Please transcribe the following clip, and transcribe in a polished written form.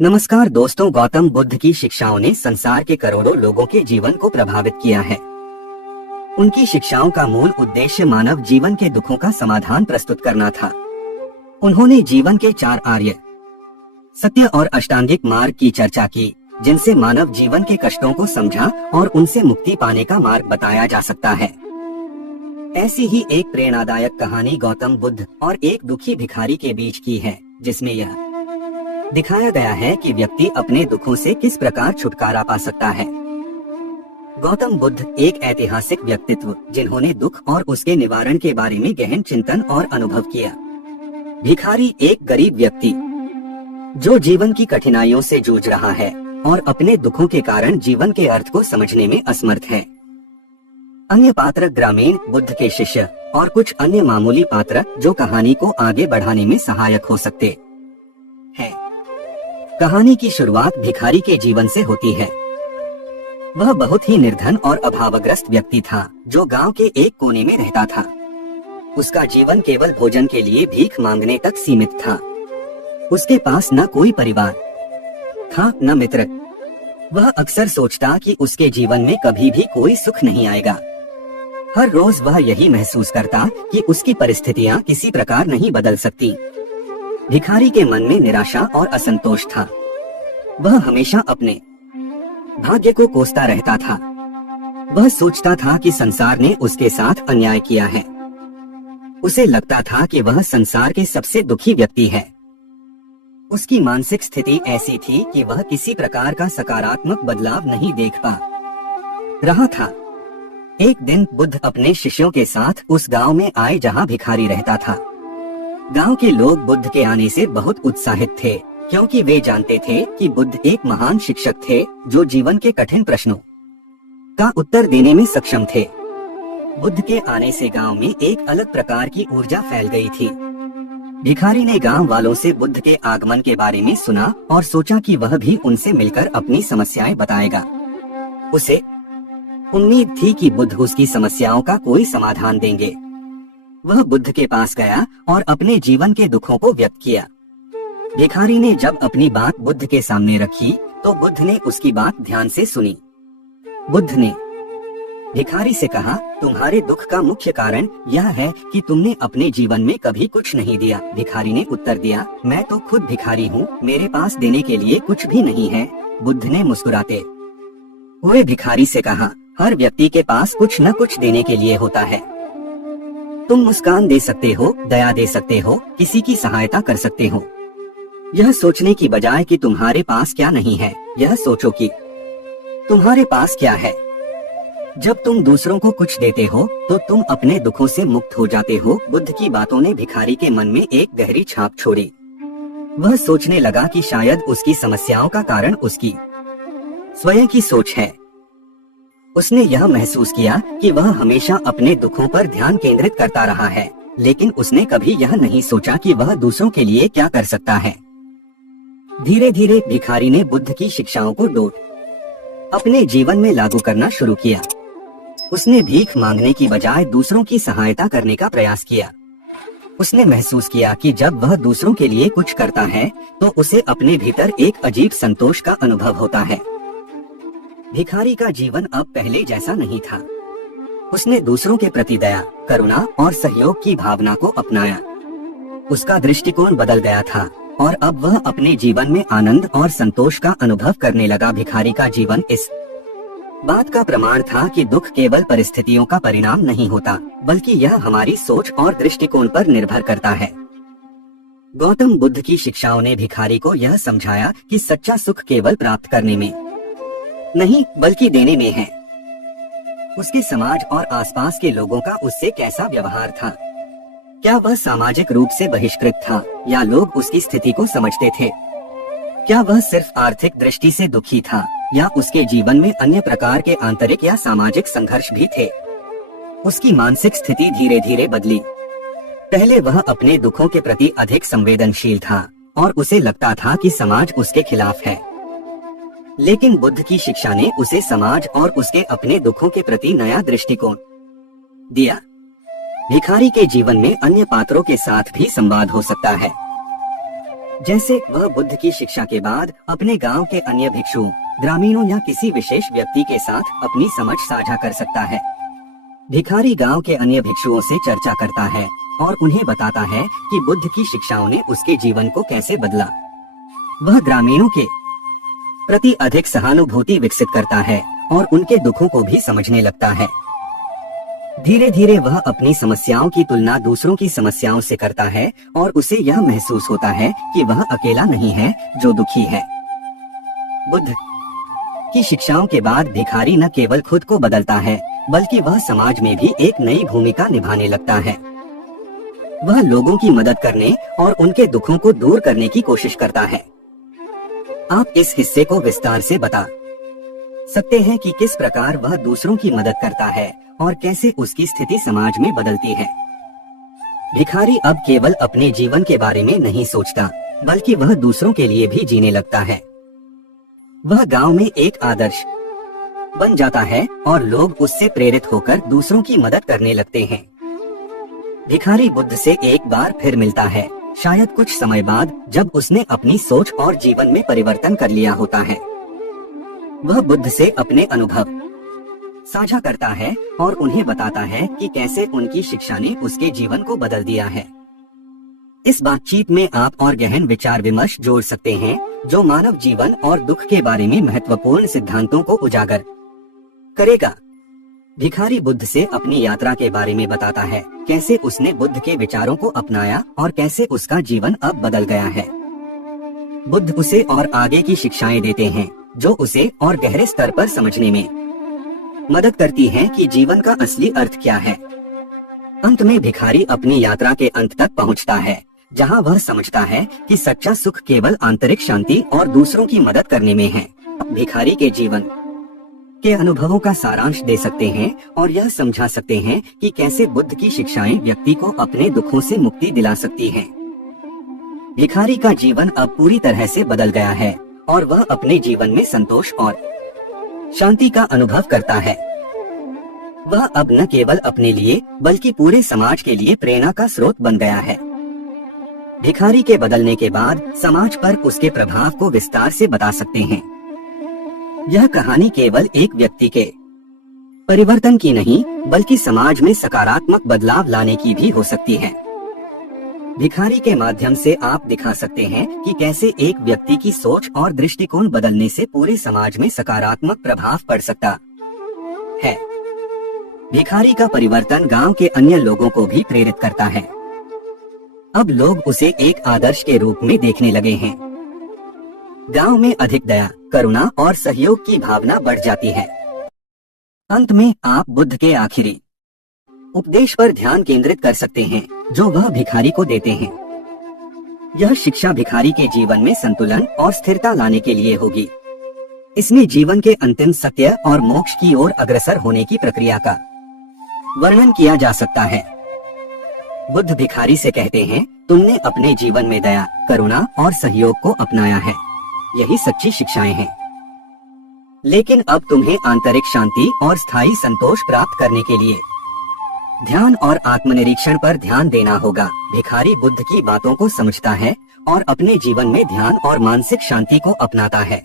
नमस्कार दोस्तों, गौतम बुद्ध की शिक्षाओं ने संसार के करोड़ों लोगों के जीवन को प्रभावित किया है। उनकी शिक्षाओं का मूल उद्देश्य मानव जीवन के दुखों का समाधान प्रस्तुत करना था। उन्होंने जीवन के 4 आर्य सत्य और अष्टांगिक मार्ग की चर्चा की, जिनसे मानव जीवन के कष्टों को समझा और उनसे मुक्ति पाने का मार्ग बताया जा सकता है। ऐसी ही एक प्रेरणादायक कहानी गौतम बुद्ध और एक दुखी भिखारी के बीच की है, जिसमें यह दिखाया गया है कि व्यक्ति अपने दुखों से किस प्रकार छुटकारा पा सकता है। गौतम बुद्ध एक ऐतिहासिक व्यक्तित्व, जिन्होंने दुख और उसके निवारण के बारे में गहन चिंतन और अनुभव किया। भिखारी एक गरीब व्यक्ति जो जीवन की कठिनाइयों से जूझ रहा है और अपने दुखों के कारण जीवन के अर्थ को समझने में असमर्थ है। अन्य पात्र ग्रामीण, बुद्ध के शिष्य और कुछ अन्य मामूली पात्र जो कहानी को आगे बढ़ाने में सहायक हो सकते हैं। कहानी की शुरुआत भिखारी के जीवन से होती है। वह बहुत ही निर्धन और अभावग्रस्त व्यक्ति था, जो गांव के एक कोने में रहता था। उसका जीवन केवल भोजन के लिए भीख मांगने तक सीमित था। उसके पास न कोई परिवार था, न मित्र। वह अक्सर सोचता कि उसके जीवन में कभी भी कोई सुख नहीं आएगा। हर रोज वह यही महसूस करता कि उसकी परिस्थितियां किसी प्रकार नहीं बदल सकती। भिखारी के मन में निराशा और असंतोष था। वह हमेशा अपने भाग्य को कोसता रहता था। वह सोचता था कि संसार ने उसके साथ अन्याय किया है। उसे लगता था कि वह संसार के सबसे दुखी व्यक्ति है। उसकी मानसिक स्थिति ऐसी थी कि वह किसी प्रकार का सकारात्मक बदलाव नहीं देख पा रहा था। एक दिन बुद्ध अपने शिष्यों के साथ उस गांव में आए जहां भिखारी रहता था। गांव के लोग बुद्ध के आने से बहुत उत्साहित थे, क्योंकि वे जानते थे कि बुद्ध एक महान शिक्षक थे जो जीवन के कठिन प्रश्नों का उत्तर देने में सक्षम थे। बुद्ध के आने से गांव में एक अलग प्रकार की ऊर्जा फैल गई थी। भिखारी ने गांव वालों से बुद्ध के आगमन के बारे में सुना और सोचा कि वह भी उनसे मिलकर अपनी समस्याएं बताएगा। उसे उम्मीद थी कि बुद्ध उसकी समस्याओं का कोई समाधान देंगे। वह बुद्ध के पास गया और अपने जीवन के दुखों को व्यक्त किया। भिखारी ने जब अपनी बात बुद्ध के सामने रखी, तो बुद्ध ने उसकी बात ध्यान से सुनी। बुद्ध ने भिखारी से कहा, तुम्हारे दुख का मुख्य कारण यह है कि तुमने अपने जीवन में कभी कुछ नहीं दिया। भिखारी ने उत्तर दिया, मैं तो खुद भिखारी हूँ, मेरे पास देने के लिए कुछ भी नहीं है। बुद्ध ने मुस्कुराते हुए भिखारी से कहा, हर व्यक्ति के पास कुछ न कुछ देने के लिए होता है। तुम मुस्कान दे सकते हो, दया दे सकते हो, किसी की सहायता कर सकते हो। यह सोचने की बजाय कि तुम्हारे पास क्या नहीं है, यह सोचो कि तुम्हारे पास क्या है। जब तुम दूसरों को कुछ देते हो तो तुम अपने दुखों से मुक्त हो जाते हो। बुद्ध की बातों ने भिखारी के मन में एक गहरी छाप छोड़ी। वह सोचने लगा कि शायद उसकी समस्याओं का कारण उसकी स्वयं की सोच है। उसने यह महसूस किया कि वह हमेशा अपने दुखों पर ध्यान केंद्रित करता रहा है, लेकिन उसने कभी यह नहीं सोचा कि वह दूसरों के लिए क्या कर सकता है। धीरे धीरे भिखारी ने बुद्ध की शिक्षाओं को अपने जीवन में लागू करना शुरू किया। उसने भीख मांगने की बजाय दूसरों की सहायता करने का प्रयास किया। उसने महसूस किया कि जब वह दूसरों के लिए कुछ करता है तो उसे अपने भीतर एक अजीब संतोष का अनुभव होता है। भिखारी का जीवन अब पहले जैसा नहीं था। उसने दूसरों के प्रति दया, करुणा और सहयोग की भावना को अपनाया। उसका दृष्टिकोण बदल गया था और अब वह अपने जीवन में आनंद और संतोष का अनुभव करने लगा। भिखारी का जीवन इस बात का प्रमाण था कि दुख केवल परिस्थितियों का परिणाम नहीं होता, बल्कि यह हमारी सोच और दृष्टिकोण पर निर्भर करता है। गौतम बुद्ध की शिक्षाओं ने भिखारी को यह समझाया कि सच्चा सुख केवल प्राप्त करने में नहीं, बल्कि देने में है। उसके समाज और आसपास के लोगों का उससे कैसा व्यवहार था? क्या वह सामाजिक रूप से बहिष्कृत था या लोग उसकी स्थिति को समझते थे? क्या वह सिर्फ आर्थिक दृष्टि से दुखी था या उसके जीवन में अन्य प्रकार के आंतरिक या सामाजिक संघर्ष भी थे? उसकी मानसिक स्थिति धीरे धीरे बदली। पहले वह अपने दुखों के प्रति अधिक संवेदनशील था और उसे लगता था कि समाज उसके खिलाफ है। लेकिन बुद्ध की शिक्षा ने उसे समाज और उसके अपने दुखों के प्रति नया दृष्टिकोण दिया। भिखारी के जीवन में अन्य पात्रों के साथ भी संवाद हो सकता है। जैसे वह बुद्ध की शिक्षा के बाद अपने गांव के अन्य भिक्षुओं, ग्रामीणों या किसी विशेष व्यक्ति के साथ अपनी समझ साझा कर सकता है। भिखारी गांव के अन्य भिक्षुओं से चर्चा करता है और उन्हें बताता है कि बुद्ध की शिक्षाओं ने उसके जीवन को कैसे बदला। वह ग्रामीणों के प्रति अधिक सहानुभूति विकसित करता है और उनके दुखों को भी समझने लगता है। धीरे धीरे वह अपनी समस्याओं की तुलना दूसरों की समस्याओं से करता है और उसे यह महसूस होता है कि वह अकेला नहीं है जो दुखी है। बुद्ध की शिक्षाओं के बाद भिखारी न केवल खुद को बदलता है बल्कि वह समाज में भी एक नई भूमिका निभाने लगता है। वह लोगों की मदद करने और उनके दुखों को दूर करने की कोशिश करता है। आप इस हिस्से को विस्तार से बता सकते हैं कि किस प्रकार वह दूसरों की मदद करता है और कैसे उसकी स्थिति समाज में बदलती है। भिखारी अब केवल अपने जीवन के बारे में नहीं सोचता बल्कि वह दूसरों के लिए भी जीने लगता है। वह गांव में एक आदर्श बन जाता है और लोग उससे प्रेरित होकर दूसरों की मदद करने लगते हैं। भिखारी बुद्ध से एक बार फिर मिलता है, शायद कुछ समय बाद, जब उसने अपनी सोच और जीवन में परिवर्तन कर लिया होता है। वह बुद्ध से अपने अनुभव साझा करता है और उन्हें बताता है कि कैसे उनकी शिक्षा ने उसके जीवन को बदल दिया है। इस बातचीत में आप और गहन विचार विमर्श जोड़ सकते हैं जो मानव जीवन और दुख के बारे में महत्वपूर्ण सिद्धांतों को उजागर करेगा। भिखारी बुद्ध से अपनी यात्रा के बारे में बताता है, कैसे उसने बुद्ध के विचारों को अपनाया और कैसे उसका जीवन अब बदल गया है। बुद्ध उसे और आगे की शिक्षाएं देते हैं जो उसे और गहरे स्तर पर समझने में मदद करती हैं कि जीवन का असली अर्थ क्या है। अंत में भिखारी अपनी यात्रा के अंत तक पहुंचता है, जहां वह समझता है कि सच्चा सुख केवल आंतरिक शांति और दूसरों की मदद करने में है। भिखारी के जीवन के अनुभवों का सारांश दे सकते हैं और यह समझा सकते हैं कि कैसे बुद्ध की शिक्षाएं व्यक्ति को अपने दुखों से मुक्ति दिला सकती हैं। भिखारी का जीवन अब पूरी तरह से बदल गया है और वह अपने जीवन में संतोष और शांति का अनुभव करता है। वह अब न केवल अपने लिए बल्कि पूरे समाज के लिए प्रेरणा का स्रोत बन गया है। भिखारी के बदलने के बाद समाज पर उसके प्रभाव को विस्तार से बता सकते हैं। यह कहानी केवल एक व्यक्ति के परिवर्तन की नहीं बल्कि समाज में सकारात्मक बदलाव लाने की भी हो सकती है। भिखारी के माध्यम से आप दिखा सकते हैं कि कैसे एक व्यक्ति की सोच और दृष्टिकोण बदलने से पूरे समाज में सकारात्मक प्रभाव पड़ सकता है। भिखारी का परिवर्तन गांव के अन्य लोगों को भी प्रेरित करता है। अब लोग उसे एक आदर्श के रूप में देखने लगे हैं। गांव में अधिक दया, करुणा और सहयोग की भावना बढ़ जाती है। अंत में आप बुद्ध के आखिरी उपदेश पर ध्यान केंद्रित कर सकते हैं जो वह भिखारी को देते हैं। यह शिक्षा भिखारी के जीवन में संतुलन और स्थिरता लाने के लिए होगी। इसमें जीवन के अंतिम सत्य और मोक्ष की ओर अग्रसर होने की प्रक्रिया का वर्णन किया जा सकता है। बुद्ध भिखारी से कहते हैं, तुमने अपने जीवन में दया, करुणा और सहयोग को अपनाया है। यही सच्ची शिक्षाएं हैं। लेकिन अब तुम्हें आंतरिक शांति और स्थायी संतोष प्राप्त करने के लिए ध्यान और आत्मनिरीक्षण पर ध्यान देना होगा। भिखारी बुद्ध की बातों को समझता है और अपने जीवन में ध्यान और मानसिक शांति को अपनाता है।